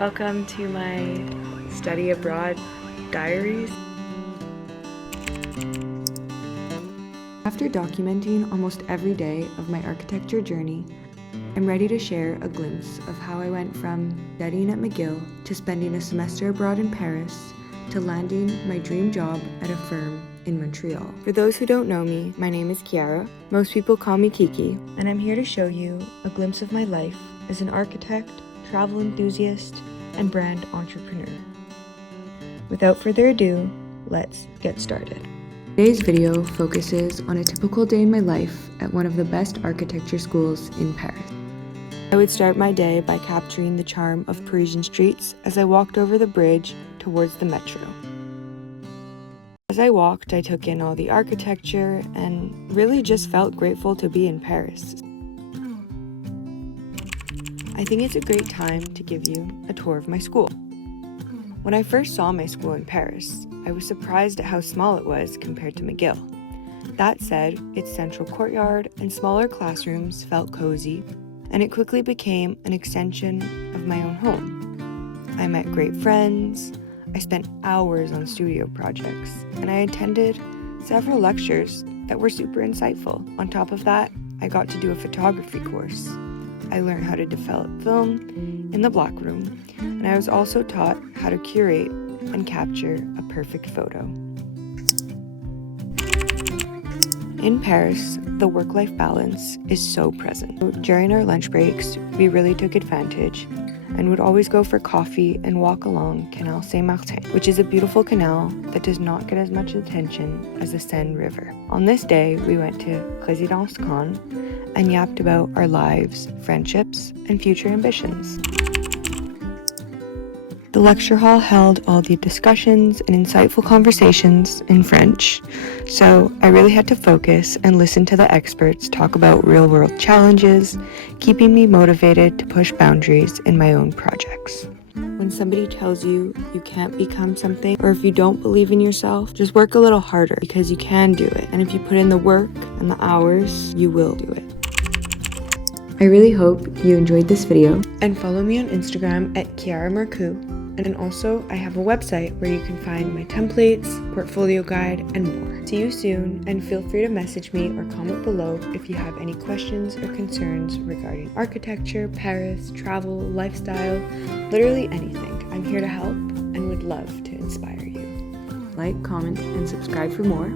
Welcome to my study abroad diaries. After documenting almost every day of my architecture journey, I'm ready to share a glimpse of how I went from studying at McGill to spending a semester abroad in Paris to landing my dream job at a firm in Montreal. For those who don't know me, my name is Kiara. Most people call me Kiki, and I'm here to show you a glimpse of my life as an architect, travel enthusiast, and brand entrepreneur. Without further ado, let's get started. Today's video focuses on a typical day in my life at one of the best architecture schools in Paris. I would start my day by capturing the charm of Parisian streets as I walked over the bridge towards the metro. As I walked, I took in all the architecture and really just felt grateful to be in Paris. I think it's a great time to give you a tour of my school. When I first saw my school in Paris, I was surprised at how small it was compared to McGill. That said, its central courtyard and smaller classrooms felt cozy, and it quickly became an extension of my own home. I met great friends, I spent hours on studio projects, and I attended several lectures that were super insightful. On top of that, I got to do a photography course. I learned how to develop film in the black room, and I was also taught how to curate and capture a perfect photo. In Paris, the work-life balance is so present. During our lunch breaks, we really took advantage and would always go for coffee and walk along Canal Saint-Martin, which is a beautiful canal that does not get as much attention as the Seine River. On this day, we went to Résidence Con and yapped about our lives, friendships, and future ambitions. The lecture hall held all the discussions and insightful conversations in French, so I really had to focus and listen to the experts talk about real-world challenges, keeping me motivated to push boundaries in my own projects. When somebody tells you you can't become something, or if you don't believe in yourself, just work a little harder because you can do it. And if you put in the work and the hours, you will do it. I really hope you enjoyed this video, and follow me on Instagram at Kiara Marcoux. And also, I have a website where you can find my templates, portfolio guide, and more. See you soon, and feel free to message me or comment below if you have any questions or concerns regarding architecture, Paris, travel, lifestyle, literally anything. I'm here to help and would love to inspire you. Like, comment, and subscribe for more.